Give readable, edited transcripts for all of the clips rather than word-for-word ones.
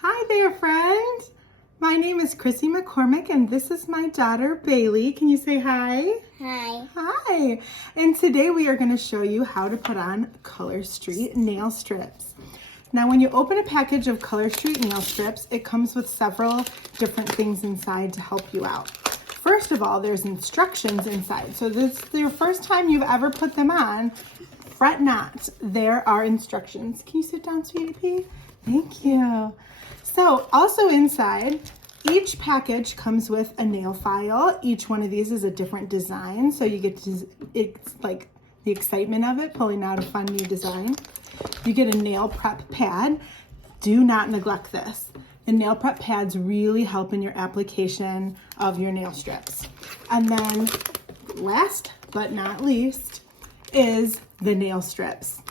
Hi there, friend. My name is Chrissy McCormick, and this is my daughter, Bailey. Can you say hi? Hi. Hi. And today we are going to show you how to put on Color Street nail strips. Now, when you open a package of Color Street nail strips, it comes with several different things inside to help you out. First of all, there's instructions inside. So this is your first time you've ever put them on. Fret not. There are instructions. Can you sit down, sweetie pea? Thank you. So also inside, each package comes with a nail file. Each one of these is a different design. So you get to, it's like the excitement of it, pulling out a fun new design. You get a nail prep pad. Do not neglect this. The nail prep pads really help in your application of your nail strips. And then last but not least is the nail strips.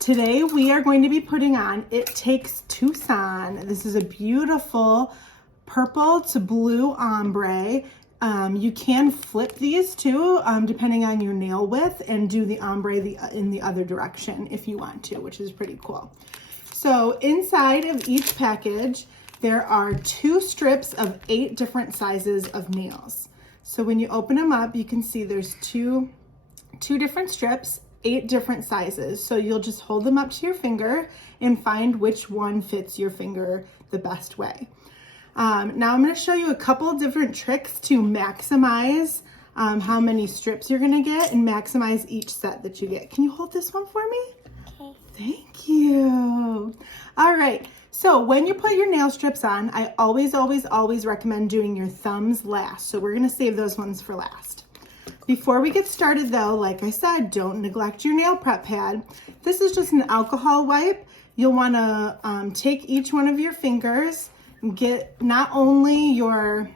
Today we are going to be putting on It Takes Tucson. This is a beautiful purple to blue ombre. You can flip these too, depending on your nail width, and do the ombre in the other direction if you want to, which is pretty cool. So inside of each package, there are 2 strips of 8 different sizes of nails. So when you open them up, you can see there's two different strips, 8 different sizes. So you'll just hold them up to your finger and find which one fits your finger the best way. Now I'm going to show you a couple of different tricks to maximize how many strips you're going to get and maximize each set that you get. Can you hold this one for me? Okay. Thank you. All right. So when you put your nail strips on, I always recommend doing your thumbs last. So we're going to save those ones for last. Before we get started though, like I said, don't neglect your nail prep pad. This is just an alcohol wipe. You'll want to take each one of your fingers and get not only your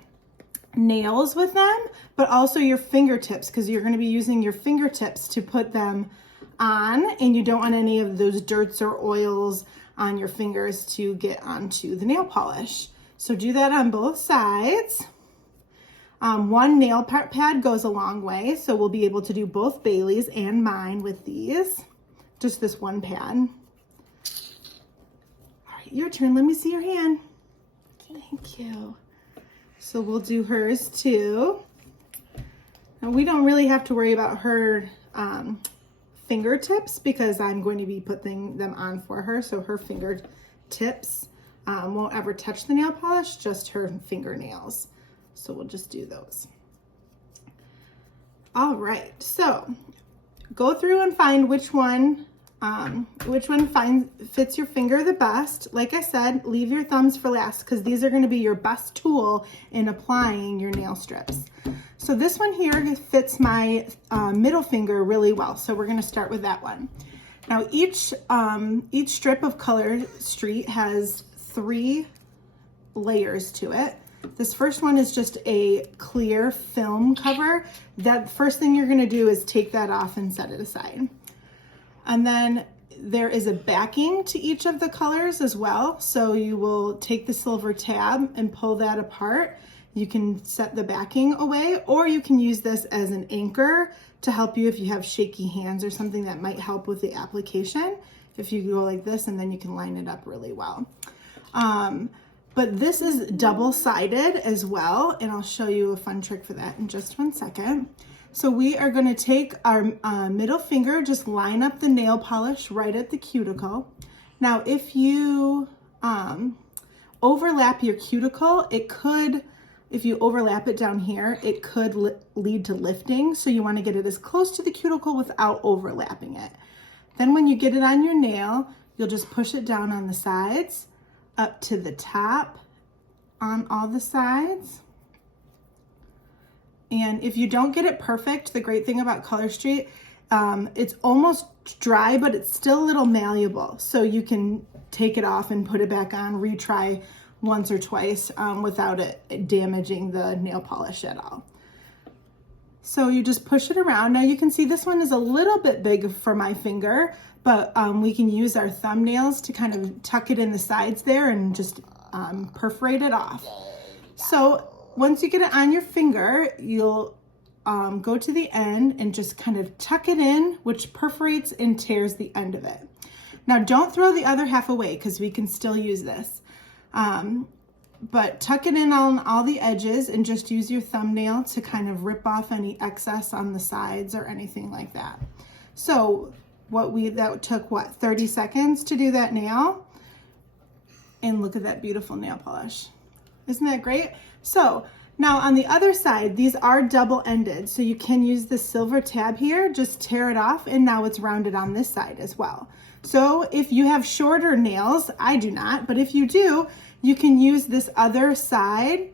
nails with them, but also your fingertips, because you're going to be using your fingertips to put them on, and you don't want any of those dirts or oils on your fingers to get onto the nail polish. So do that on both sides. One nail pad goes a long way, so we'll be able to do both Bailey's and mine with these. Just this one pad. All right, your turn. Let me see your hand. Thank you. So we'll do hers too. Now we don't really have to worry about her fingertips because I'm going to be putting them on for her, so her fingertips won't ever touch the nail polish, just her fingernails. So we'll just do those. All right, so go through and find which one fits your finger the best. Like I said, leave your thumbs for last because these are going to be your best tool in applying your nail strips. So this one here fits my middle finger really well. So we're going to start with that one. Now each strip of Color Street has 3 layers to it. This first one is just a clear film cover. That first thing you're going to do is take that off and set it aside. And then there is a backing to each of the colors as well. So you will take the silver tab and pull that apart. You can set the backing away, or you can use this as an anchor to help you if you have shaky hands or something that might help with the application. If you go like this, and then you can line it up really well. But this is double-sided as well, and I'll show you a fun trick for that in just one second. So we are going to take our middle finger, just line up the nail polish right at the cuticle. Now, if you overlap your cuticle, if you overlap it down here, it could lead to lifting. So you want to get it as close to the cuticle without overlapping it. Then when you get it on your nail, you'll just push it down on the sides, up to the top on all the sides. And if you don't get it perfect, the great thing about Color Street, it's almost dry, but it's still a little malleable. So you can take it off and put it back on, retry once or twice without it damaging the nail polish at all. So you just push it around. Now you can see this one is a little bit big for my finger, but we can use our thumbnails to kind of tuck it in the sides there and just perforate it off. So once you get it on your finger, you'll go to the end and just kind of tuck it in, which perforates and tears the end of it. Now don't throw the other half away because we can still use this. But tuck it in on all the edges and just use your thumbnail to kind of rip off any excess on the sides or anything like that. So that took what, 30 seconds to do that nail? And look at that beautiful nail polish. Isn't that great? So now on the other side, these are double-ended, so you can use the silver tab here, just tear it off, and now it's rounded on this side as well. So if you have shorter nails, I do not, but if you do, you can use this other side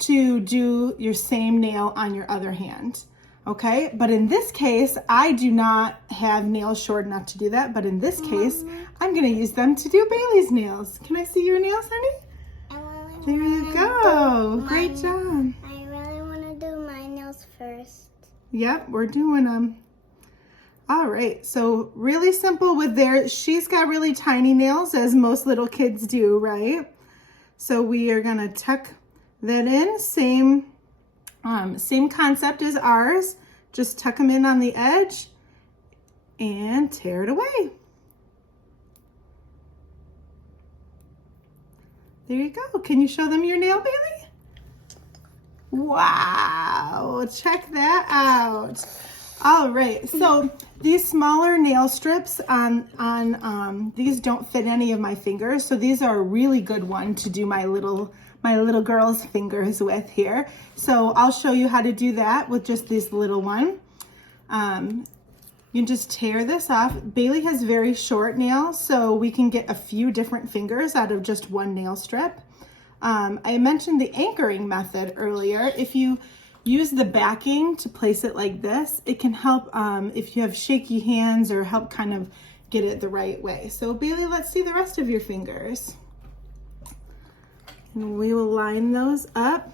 to do your same nail on your other hand, okay? But in this case, I do not have nails short enough to do that, but in this case, I'm gonna use them to do Bailey's nails. Can I see your nails, honey? There you go. Great job. I really want to do my nails first. Yep, we're doing them. All right, so really simple with she's got really tiny nails, as most little kids do, right? So we are gonna tuck that in, same concept as ours. Just tuck them in on the edge and tear it away. There you go. Can you show them your nail, Bailey? Wow, check that out. All right, so these smaller nail strips these don't fit any of my fingers, so these are a really good one to do my little girl's fingers with here. So I'll show you how to do that with just this little one. You just tear this off. Bailey has very short nails, so we can get a few different fingers out of just one nail strip. I mentioned the anchoring method earlier. If you use the backing to place it like this, it can help if you have shaky hands, or help kind of get it the right way. So Bailey, let's see the rest of your fingers. And we will line those up.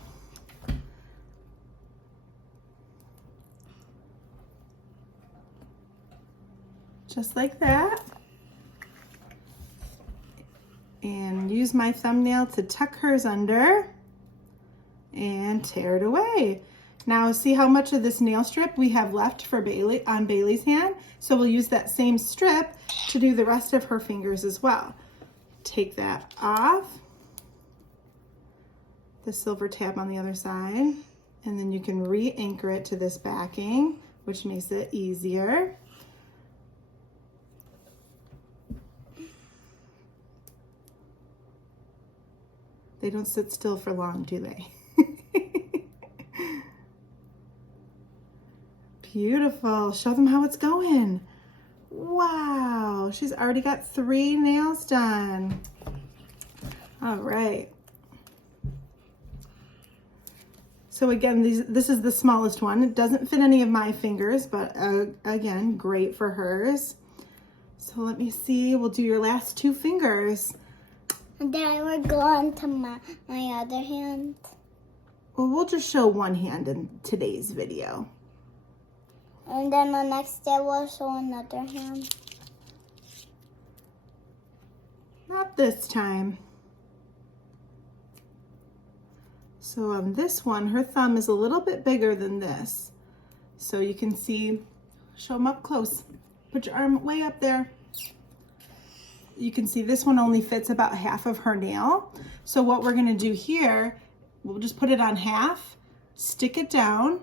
Just like that. And use my thumbnail to tuck hers under and tear it away. Now see how much of this nail strip we have left for Bailey on Bailey's hand? So we'll use that same strip to do the rest of her fingers as well. Take that off, the silver tab on the other side, and then you can re-anchor it to this backing, which makes it easier. They don't sit still for long, do they? Beautiful. Show them how it's going. Wow, she's already got 3 nails done. All right. So again, this is the smallest one. It doesn't fit any of my fingers, but again, great for hers. So let me see, we'll do your last 2 fingers. And then I will go on to my other hand. Well, we'll just show one hand in today's video. And then the next day we'll show another hand. Not this time. So on this one, her thumb is a little bit bigger than this. So you can see, show them up close. Put your arm way up there. You can see this one only fits about half of her nail. So what we're gonna do here, we'll just put it on half, stick it down,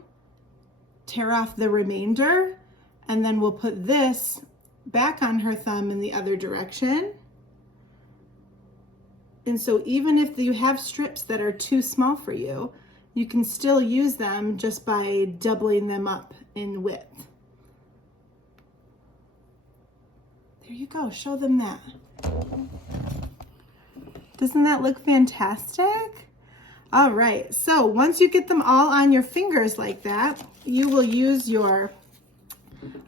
tear off the remainder, and then we'll put this back on her thumb in the other direction. And so even if you have strips that are too small for you, you can still use them just by doubling them up in width. There you go, show them that. Doesn't that look fantastic? All right, so once you get them all on your fingers like that, you will use your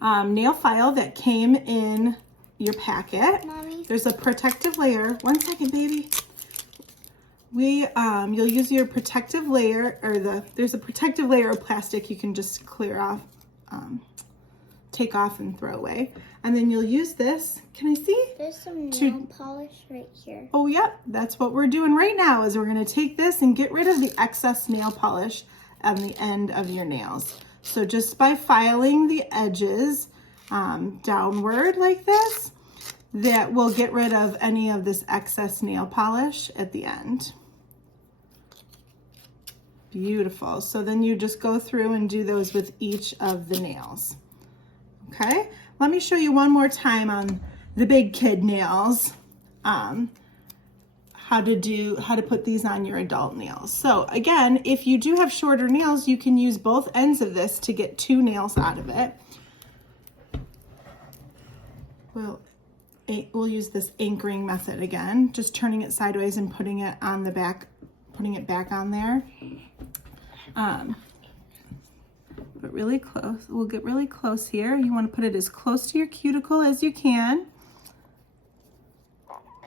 nail file that came in your packet. Mommy. There's a protective layer. One second, baby. You'll use your protective layer, or there's a protective layer of plastic you can just clear off, take off and throw away. And then you'll use this, can I see? There's some nail polish right here. Oh, yep, that's what we're doing right now, is we're gonna take this and get rid of the excess nail polish on the end of your nails. So just by filing the edges downward like this, that will get rid of any of this excess nail polish at the end. Beautiful. So then you just go through and do those with each of the nails. Okay, let me show you one more time on the big kid nails, how to put these on your adult nails. So again, if you do have shorter nails, you can use both ends of this to get 2 nails out of it. We'll use this anchoring method again, just turning it sideways and putting it on the back, putting it back on there. But really close, we'll get really close here. You want to put it as close to your cuticle as you can.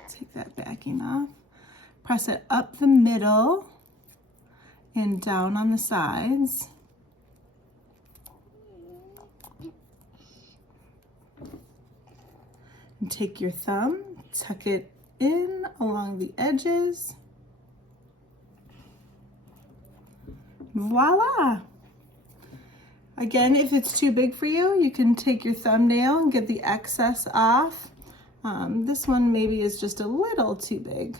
Take that backing off. Press it up the middle and down on the sides. And take your thumb, tuck it in along the edges. Voila! Again, if it's too big for you, you can take your thumbnail and get the excess off. This one maybe is just a little too big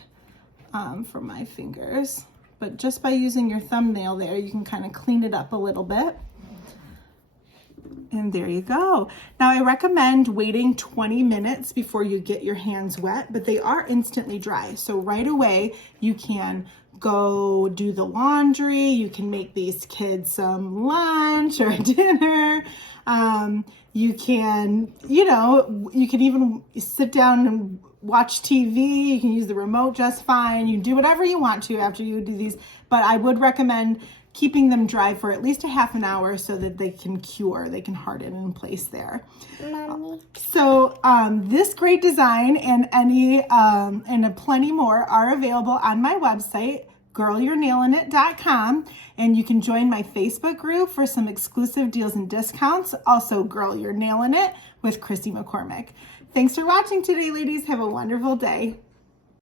for my fingers, but just by using your thumbnail there, you can kind of clean it up a little bit. And there you go. Now I recommend waiting 20 minutes before you get your hands wet, but they are instantly dry. So right away you can go do the laundry, you can make these kids some lunch or dinner. You can, you can even sit down and watch TV. You can use the remote just fine. You do whatever you want to after you do these, but I would recommend keeping them dry for at least a half an hour so that they can cure, they can harden in place there. Mommy. So this great design and plenty more are available on my website, girlyournailingit.com, and you can join my Facebook group for some exclusive deals and discounts. Also, Girl You're Nailing It with Christy McCormick. Thanks for watching today, ladies. Have a wonderful day.